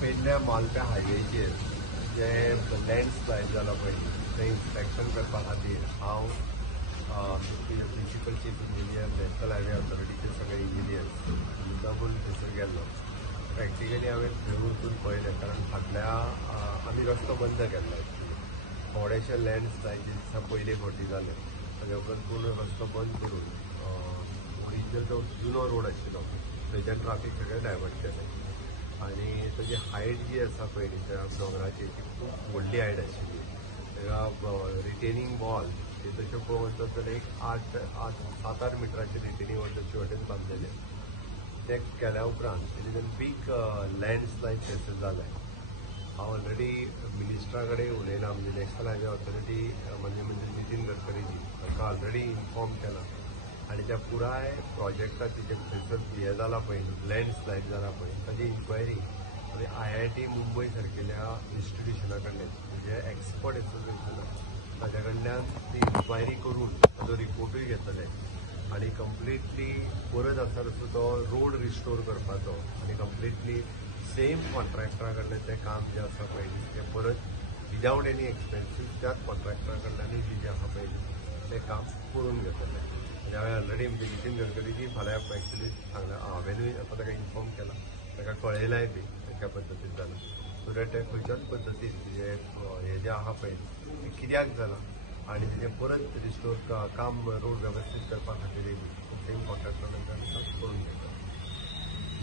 पेडण्या मालप्या हायवेचेर जे लँडस्लायड जाला पळय तें इन्स्पेक्शन करपा खातीर हांव principal chief engineer national highway ऑथॉरिटीचे सगळे इंजिनियर्स मुद्दामून थंयसर गेल्लो. प्रॅक्टिकली हांवें थंय वचून पळयलें कारण फाटल्या आमी रस्तो बंद केल्लो थोडेशे लँडस्लायड जे दिसा पयले फावटी जाले ताजे उपरांत पूर्ण रस्तो बंद करून ओरिजिनल जो जुनो रोड आशिल्लो थंयच्यान ट्राफीक सगळें डायवर्ट केलें आनी ताजी हायट जी आसा पळय त्या दोंगराची ती खूब व्हडली हायट आशिल्ली. ताका रिटेनिंग वॉल तशें पळोवंक वचत जाल्यार एक 7-8 मिटराचे रिटेनिंग वॉल तशे वटेन बांदलेले. ते केल्या उपरांत तेजे बीग लँडस्लायड थंयसर जाले. हांव ऑलरेडी मिनिस्टरा कडेन उलयलां म्हणजे नॅशनल हायवे ऑथॉरिटी म्हणजे नितीन गडकरीजी ताका ऑलरेडी इन्फॉर्म केलां आनी त्या पुराय प्रोजेक्टाची जे थंयसर हें जाला पळय लँडस्लायड जाला पळय ताजी इन्क्वायरी म्हणजे IIT मुंबय सारकेल्या इन्स्टिट्युशना कडल्यान म्हणजे एक्सपर्ट एसोसिएशन ताच्या कडल्यान ती इन्क्वायरी करून ताजो रिपोर्टूय घेतले आनी कंप्लिटली परत आसा तसो तो रोड रिस्टोर करपाचो आनी कंप्लिटली सेम कॉन्ट्रॅक्टरा कडल्यान तें काम जें आसा पळय तें परत विदावट एनी एक्सपेन्सीस त्याच कॉन्ट्रॅक्टरा कडल्यानूय जें आसा पळय तें काम करून घेतलें. म्हणजे हांवें ऑलरेडी म्हणजे नितीन गडकरीजी फाल्यां एक्चुली सांगला हांवेनूय आतां ताका इन्फॉर्म केला ताका कळयलाय बी त्या पद्दतीन जालां सो दॅट ते खंयच्याच पद्दतीन म्हणजे हें जें आहा पळय तें कित्याक जालां आनी तेजें परत रिस्टोर काम रोड वेवस्थीत करपा खातीर सेम कॉन्ट्रॅक्टरान करून घेतला.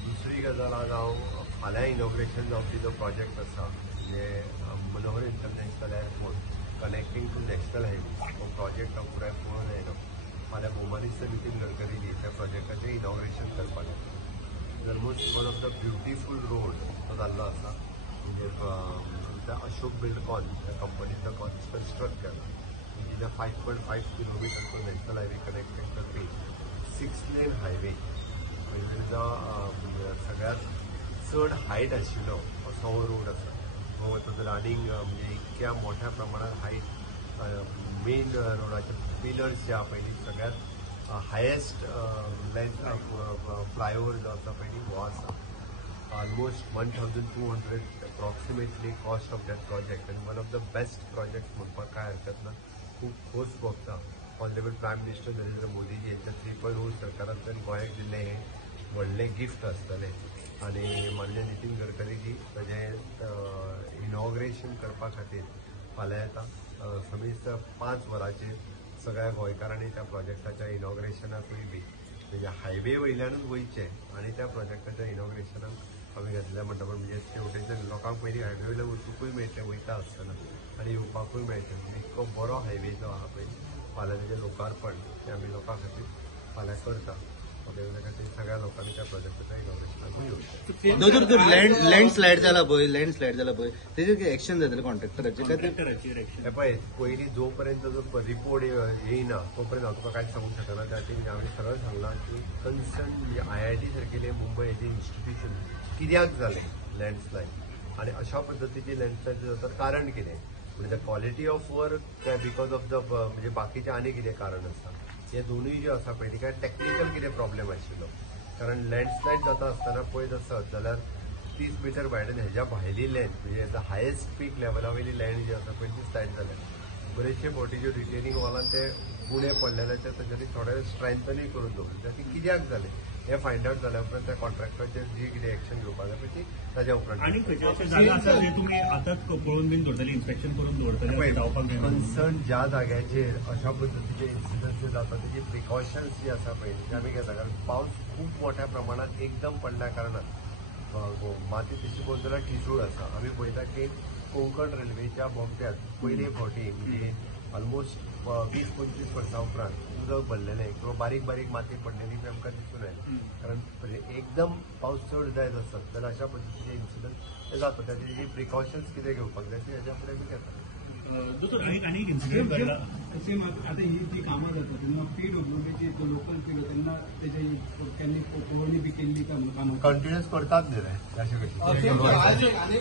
दुसरी गजाल आज हांव फाल्यां इनॉग्रेशन जावपी जो प्रोजेक्ट आसा म्हणजे Manohar international airport connecting to national highway हो प्रोजेक्ट हांव पुराय पळोवन येयलो. फाल्यां भोव मिनिस्टर नितीन गडकरीजी त्या प्रोजेक्टाचें इनॉग्रेशन करपाक येता. Almost one of the beautiful road तो जाल्लो आसा म्हणजे अशोक बिल्डकॉन त्या कंपनीचो कन्स्ट्रक्ट केला तिच्या 5.5 किलोमिटर तो नॅशनल हायवे कनेक्टेड करपी 6 लेन हायवे म्हणजे जो सगळ्यात चड हायट आशिल्लो असो हो रोड आसा. हो वचत जाल्यार आनीक म्हणजे इतक्या मोठ्या प्रमाणात हायट मेन रोडाचे पिलर्स जे आहा पळय सगळ्यात हायेस्ट लेंथ फ्लायओव्हर जो आसा पळय हो आसा. Almost 1200 approximately cost of that project आनी one of the best project म्हणपाक काय हरकत ना. खूब खोस भोगता honourable prime minister Narendra Modiji यांच्या 3.0 सरकारांतल्यान गोंयाक दिल्लें हें व्हडलें गिफ्ट आसतलें आनी माननीय नितीन गडकरीजी ताजें इनॉग्रेशन करपा खातीर फाल्यां येता. समिस्त 5 वरांचेर सगळ्या गोंयकारांनी त्या प्रोजेक्टाच्या इनॉग्रेशनाकूय बी म्हणजे हायवे वयल्यानूच वयचें आनी त्या प्रोजेक्टाच्या इनॉग्रेशनाक आमी घेतलें म्हणटा म्हणजे शेवटेच्यान लोकांक पयलीं हायवे वयल्यान वचूंकूय मेळटलें वयता आसतना आनी येवपाकूय मेळटलें. इतको बरो हायवे जो आहा पळय फाल्यां तेजें लोकार्पण तें आमी लोकां खातीर फाल्यां करता. त्या खातीर सगळ्या लोकांनी त्या प्रोजेक्टाच्या इनॉग्रेशनाकूय येवचें. लँडस्लायड जाला पळय तेजेर एक्शन जातलें कॉन्ट्रॅक्टराचेर हे पळय पयलीं जो पर्यंत जो रिपोर्ट येयना तोपर्यंत हांव तुका कांयच सांगूंक शकना. त्या खातीर हांवें सरळ सांगलां की कन्सर्न म्हणजे IIT सारकेले मुंबय हेजे इन्स्टिट्युशन कित्याक जालें लँडस्लायड आनी अशा पद्दतीची लँडस्लायड जाता कारण कितें म्हणजे द क्वॉलिटी ऑफ वर्क काय बिकॉज ऑफ द म्हणजे बाकीचें आनी कितें कारण आसा. हे दोनूय जे आसा पळय काय टॅक्निकल कितें प्रॉब्लेम आशिल्लो कारण लँडस्लायड जाता आसतना पळयत आसत जाल्यार 30 मीटर भायल्यान हेज्या भायली लँड म्हणजे द हायेस्ट पीक लेवला वयली लँड जी आसा पळय ती स्लायड जाल्या. बरेचशे फावटी ज्यो रिटेनिंग वॉलान ते उणे पडलेल्याचे तांच्यांनी थोडे स्ट्रेंथनूय करून दवरले ती कित्याक जालें हें फायंड आउट जाल्या उपरांत त्या कॉन्ट्रॅक्टराचेर जी कितें एक्शन घेवपाक जाय पळय ती ताज्या उपरांत कन्सर्न ज्या जाग्याचेर अशा पद्दतीचे इन्सिडंट जाता तेजी प्रिकॉशन्स जी आसा पळय ती आमी घेता कारण पावस खूब मोठ्या प्रमाणात एकदम पडल्या कारणान माती तशी पळोवंक जाल्यार ठिसूळ आसा. आमी पळयता की कोंकण रेल्वेच्या बोगद्यात पयले फावटी म्हणजे ऑलमोस्ट 20-25 वर्सां उपरांत उदक भरलेलें किंवा बारीक बारीक माती पडलेली बी आमकां दिसून आयली कारण एकदम पावस चड जायत आसत जाल्यार अशा पद्दतीचे इन्सिडंट जाता. त्याची प्रिकॉशन्स कितें घेवपाक जाय ती हेज्या फुडें बी घेता. सेम आता ही जी कामां जाता तेन्ना PWDची लोकल केलो तेन्ना तेजी केन्ना पळोवणी बी केल्ली का कंटिन्युअस करतात न्ही रे अशें कशें